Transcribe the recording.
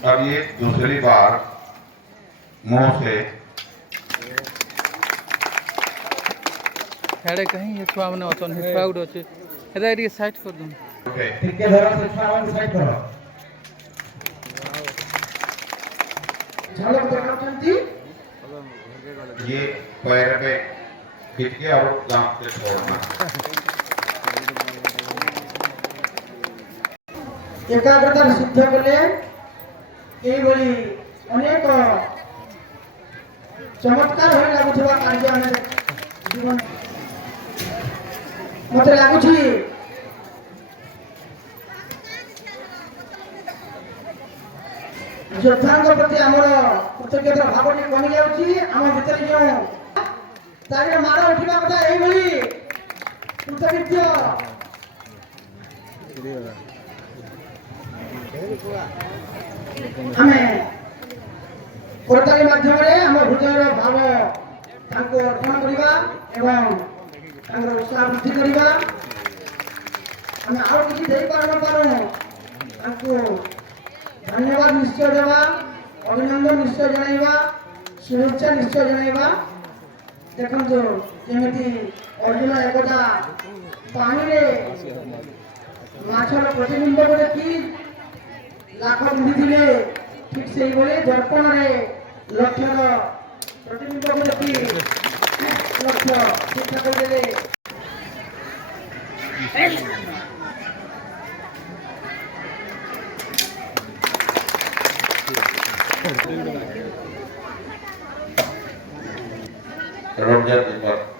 अब ये दूसरी बार मुंह से हेडे कहीं ये छुआ मने अछन हे छुआ गुड अछि हेदा एडी साइड कर दूं ठीक है धरो से छुआ मन साइड करो झलक देखाउछंती ये पैर पे खींच के और दांत से छोड़ना एकाग्रता सिद्ध कले এই বলি অনেক চমৎকার হয়ে লাগুଥିବା କାର୍ଯ୍ୟ ଆମେ ଜୀବନ ମତେ ଲାଗୁଛି ଯୋଦ୍ଧାଙ୍କ ପ୍ରତି ଆମର କୃତଜ୍ଞତାର ଭାବଟି କମି ଯାଉଛି ଆମ ଭିତରେ ଯେଉଁ ତାରେ ମାଡ଼ ଉଠିବା କଥା ଏଇଭଳି କୃତଜ୍ଞ ଆମେ କରତାଳି ମାଧ୍ୟମରେ ଆମ ହୃଦୟର ଭାବ ତାଙ୍କୁ ଅର୍ପଣ କରିବା ଏବଂ ତାଙ୍କର ଉତ୍ସାହ ବୃଦ୍ଧି କରିବା ଆମେ ଆଉ କିଛି ଦେଇପାରୁ ତାଙ୍କୁ ଧନ୍ୟବାଦ ନିଶ୍ଚୟ ଦେବା ଅଭିନନ୍ଦନ ନିଶ୍ଚୟ ଜଣାଇବା शुभेच्छा निश्चय जनाइबा देखंतु जेमिति अर्जुन एकदा पानी रे माछर प्रतिबिंब को देखि लाख बुझिथिले ठीक सेही बोले दर्पण रे लक्ष्यर प्रतिबिंब को देखि लक्ष्य ठीक कर देले रमजान